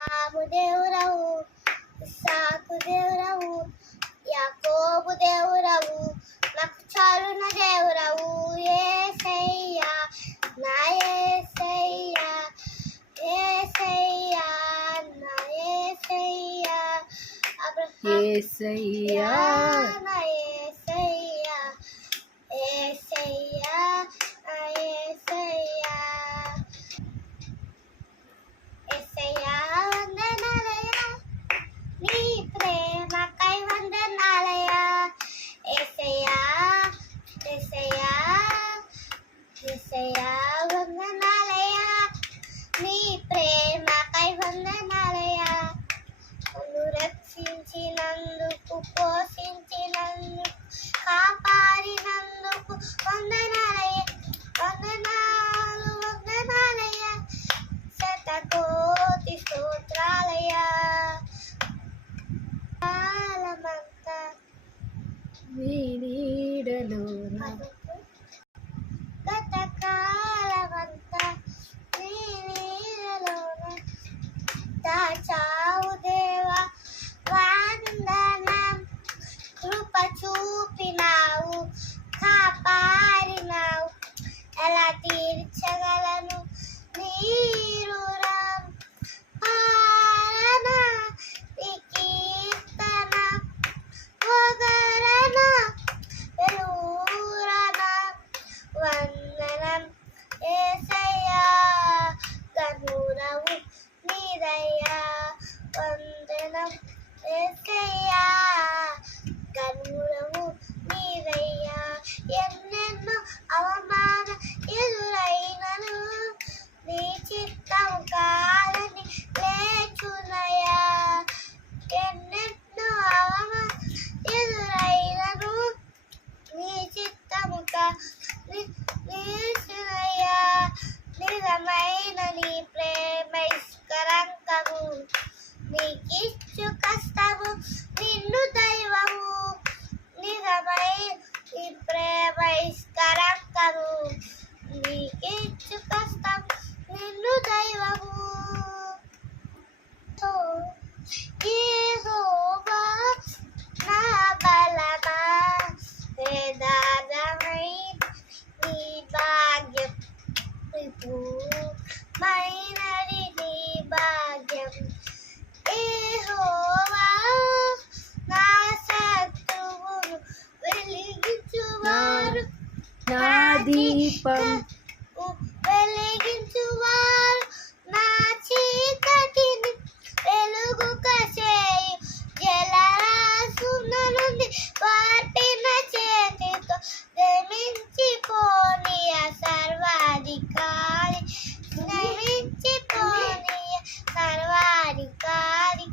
అబ్రహాము దేవుడవు, ఇస్సాకు దేవుడవు, యాకోబు దేవుడవు, నాకు చాలున దేవుడవు. యేసయ్యా నా యేసయ్యా, యేసయ్యా నా యేసయ్యా, యేసయ్యా నా యేసయ్యా, యేసయ్యా నా యేసయ్యా. యేసయ్యా వందనాలయ్యా, నీ ప్రేమకై వందనాలయ్యా. యేసయ్యా యేసయ్యా యేసయ్యా వందనాలయ్యా, నీ ప్రేమకై వందనాలయ్యా. నన్ను రక్షించినందుకు, పోషించినందుకు, కాపాడినందుకు వందనాలయ్యా, వందనాలు వందనాలయ్యా. శతకోటి స్తోత్రాలయ్యా. కాలమంతా నీ నీడలోన గత కాలమంతా నీ నీడలోన దాచావు దేవా వందనం. కృప చూపినావు, కాపాడినావు, ఎలా తీర్చగలను నీ రుణం. పాలన నీ కీర్తన, పొగరన వెలుగురన వందనం. యేసయ్యా గనురవు నీదయ్యా, వందనం. యేసయ్యా గనురవు నీదయ్యా. ఎన్నెన్నో అవమాన ఎదురైనను నీ చిత్తము కాదని లేచునయ్యా. ఎన్నెన్నో అవమాన ఎదురైనను నీ చిత్తము కాదని లేచునయ్యా. నిజమైన నీ ప్రేమ ఇస్కరంకము, నీకిచ్చు కష్టము నిన్ను దైవము. నిజమైన నీ ప్రేమ ఇస్కరంకము, నీకిచ్చు కష్టం నిన్ను దైవము. యెహోవా నా బలమా, వేదాంతమైన నీ భాగ్యం, విపులమైనది నీ భాగ్యం. యెహోవా నా శత్రువును వెలిగించువారు, నా దీపం వెలిగించువారు, నా చీకటిని వెలుగుక చేయు. జలరాశుల నుండి వాటిన చేతితో దమించిపోనీయ సర్వాధికారి, దమించిపోనీయ సర్వాధికారి.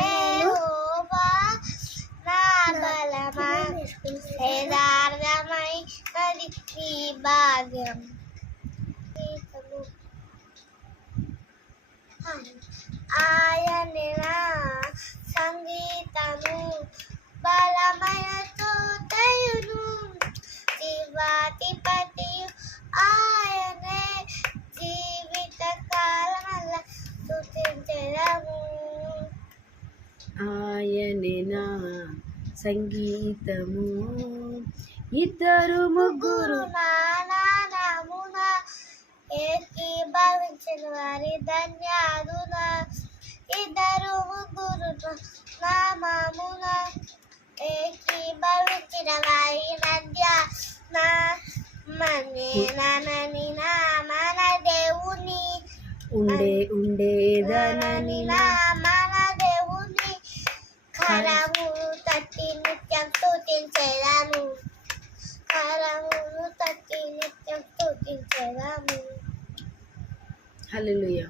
యెహోవా నా బలమా, యథార్థమైనది నీ భాగ్యం. ఆయనే నా సంగీతము, బలమైన తోటయును, జీవాధిపతియు ఆయనే. జీవిత కాలమల్ల స్తుతించెదము. ఆయనే నా సంగీతము, ఇద్దరు ముగ్గురు నా నామమున ఏకీభవించిన వారి ధన్యాదున. ఇద్దరు ముగ్గురు నామమున ఏకీభవించిన వారి మధ్య మనని నా మన దేవుని ఉండేదనని నా మన దేవుని కరము తట్టి నిత్యం స్తుతించెదము. కరమును తట్టి నిత్యం స్తుతించెదము. హల్లెలూయా.